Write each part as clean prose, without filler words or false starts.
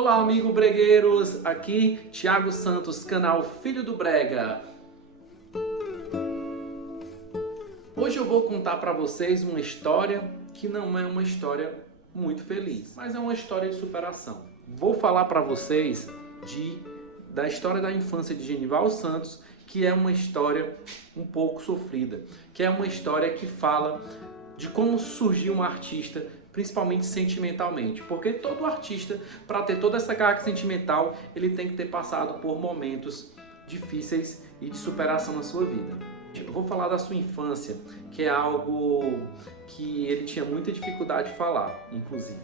Olá, amigo bregueiros, aqui Thiago Santos, canal Filho do Brega. Hoje eu vou contar para vocês uma história que não é uma história muito feliz, mas é uma história de superação. Vou falar para vocês da história da infância de Genival Santos, que é uma história um pouco sofrida, que é uma história que fala de como surgiu um artista, principalmente sentimentalmente, porque todo artista, para ter toda essa carga sentimental, ele tem que ter passado por momentos difíceis e de superação na sua vida. Eu vou falar da sua infância, que é algo que ele tinha muita dificuldade de falar, inclusive.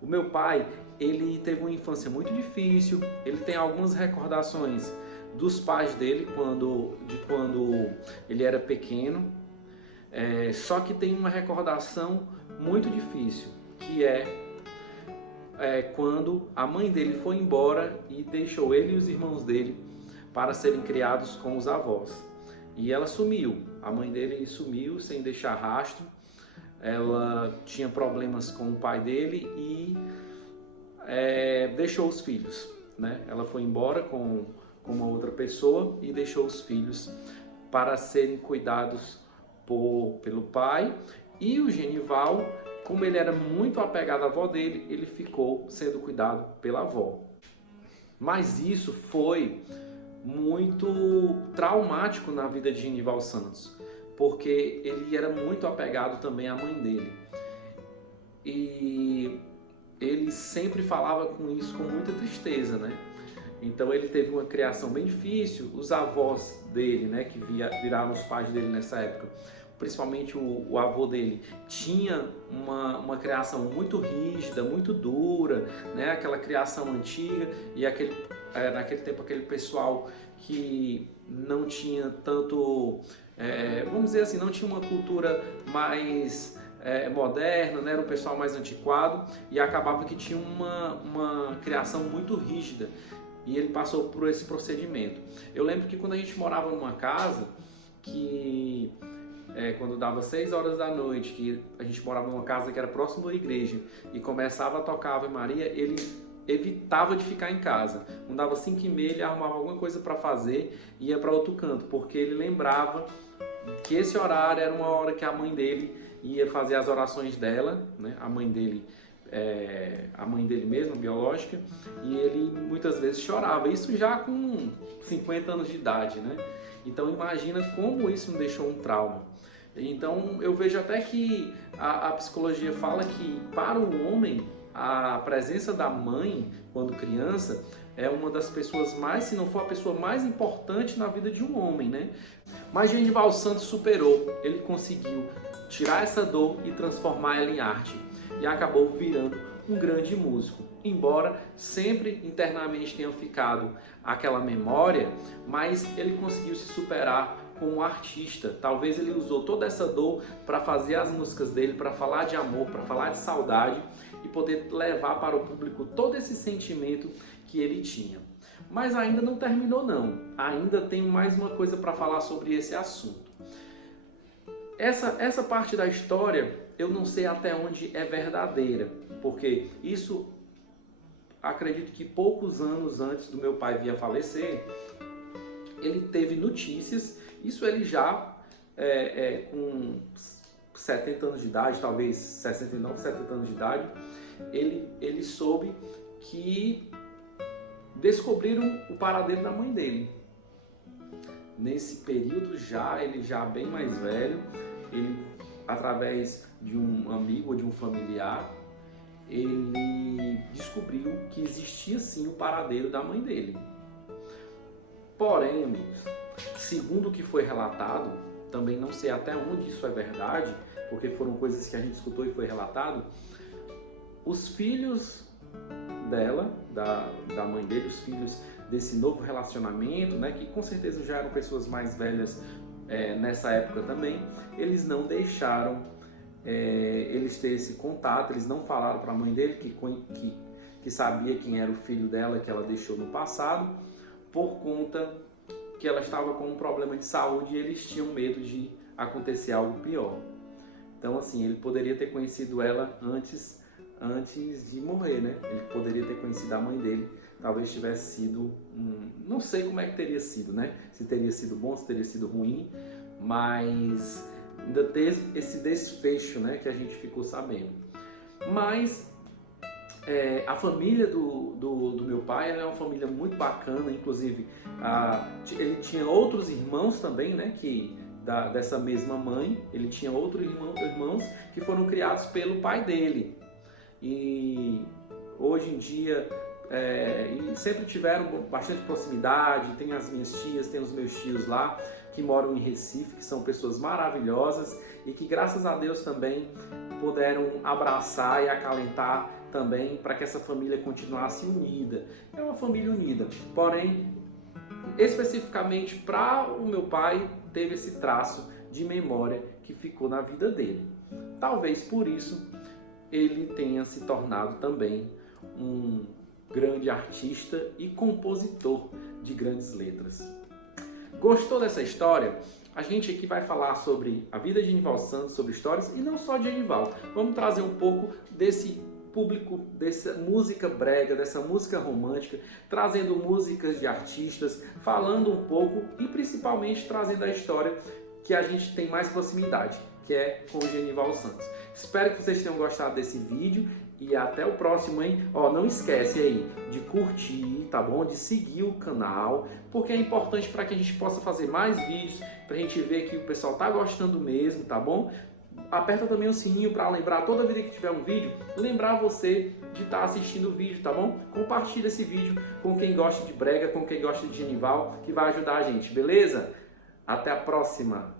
O meu pai, ele teve uma infância muito difícil, ele tem algumas recordações dos pais dele quando ele era pequeno. Só que tem uma recordação muito difícil, que é quando a mãe dele foi embora e deixou ele e os irmãos dele para serem criados com os avós. E ela sumiu, a mãe dele sumiu sem deixar rastro. Ela tinha problemas com o pai dele e deixou os filhos, né? Ela foi embora com uma outra pessoa e deixou os filhos para serem cuidados pelo pai. E o Genival, como ele era muito apegado à avó dele, ele ficou sendo cuidado pela avó. Mas isso foi muito traumático na vida de Genival Santos, porque ele era muito apegado também à mãe dele. E ele sempre falava com isso com muita tristeza, né? Então ele teve uma criação bem difícil. Os avós dele, né, que viraram os pais dele nessa época, principalmente o avô dele, tinha uma criação muito rígida, muito dura, né? Aquela criação antiga, e naquele tempo aquele pessoal que não tinha tanto, vamos dizer assim, não tinha uma cultura mais moderna, né? Era um pessoal mais antiquado e acabava que tinha uma criação muito rígida. E ele passou por esse procedimento. Eu lembro que quando a gente morava numa casa, que quando dava 6 horas da noite, que a gente morava numa casa que era próximo da igreja e começava a tocar Ave Maria, ele evitava de ficar em casa. Quando dava 5h30, ele arrumava alguma coisa para fazer e ia para outro canto, porque ele lembrava que esse horário era uma hora que a mãe dele ia fazer as orações dela, né? A mãe dele mesmo, biológica, e ele muitas vezes chorava, isso já com 50 anos de idade, né? Então imagina como isso me deixou um trauma. Então eu vejo até que a psicologia fala que para o homem a presença da mãe quando criança é uma das pessoas mais, se não for a pessoa mais importante na vida de um homem, né? Mas Genival Santos superou, ele conseguiu tirar essa dor e transformar ela em arte. E acabou virando um grande músico. Embora sempre internamente tenha ficado aquela memória, mas ele conseguiu se superar como artista. Talvez ele usou toda essa dor para fazer as músicas dele, para falar de amor, para falar de saudade e poder levar para o público todo esse sentimento que ele tinha. Mas ainda não terminou não. Ainda tem mais uma coisa para falar sobre esse assunto. Essa parte da história eu não sei até onde é verdadeira, porque isso acredito que poucos anos antes do meu pai vir a falecer, ele teve notícias, isso ele já com 70 anos de idade, talvez 69, 70 anos de idade, ele soube que descobriram o paradeiro da mãe dele. Nesse período ele já bem mais velho, ele, através de um amigo ou de um familiar, ele descobriu que existia sim o paradeiro da mãe dele. Porém, amigos, segundo o que foi relatado, também não sei até onde isso é verdade, porque foram coisas que a gente escutou e foi relatado, os filhos dela, da mãe dele, os filhos desse novo relacionamento, né, que com certeza já eram pessoas mais velhas nessa época também, eles não deixaram eles ter esse contato, eles não falaram para a mãe dele que sabia quem era o filho dela que ela deixou no passado, por conta que ela estava com um problema de saúde e eles tinham medo de acontecer algo pior. Então assim, ele poderia ter conhecido ela antes antes de morrer, né? Ele poderia ter conhecido a mãe dele, talvez tivesse sido, não sei como é que teria sido, né? Se teria sido bom, se teria sido ruim, mas ainda teve esse desfecho, né, que a gente ficou sabendo. Mas a família do meu pai é uma família muito bacana, inclusive ele tinha outros irmãos também, né, dessa mesma mãe, ele tinha outros irmãos que foram criados pelo pai dele. E hoje em dia e sempre tiveram bastante proximidade. Tem as minhas tias, tem os meus tios lá que moram em Recife, que são pessoas maravilhosas e que graças a Deus também puderam abraçar e acalentar também para que essa família continuasse unida. É uma família unida, porém especificamente para o meu pai teve esse traço de memória que ficou na vida dele. Talvez por isso ele tenha se tornado também um grande artista e compositor de grandes letras. Gostou dessa história? A gente aqui vai falar sobre a vida de Genival Santos, sobre histórias e não só de Genival. Vamos trazer um pouco desse público, dessa música brega, dessa música romântica, trazendo músicas de artistas, falando um pouco e principalmente trazendo a história que a gente tem mais proximidade, que é com o Genival Santos. Espero que vocês tenham gostado desse vídeo e até o próximo, hein? Ó, não esquece aí de curtir, tá bom? De seguir o canal, porque é importante para que a gente possa fazer mais vídeos, pra gente ver que o pessoal tá gostando mesmo, tá bom? Aperta também o sininho para lembrar toda vez que tiver um vídeo, lembrar você de estar assistindo o vídeo, tá bom? Compartilha esse vídeo com quem gosta de brega, com quem gosta de Genival, que vai ajudar a gente, beleza? Até a próxima!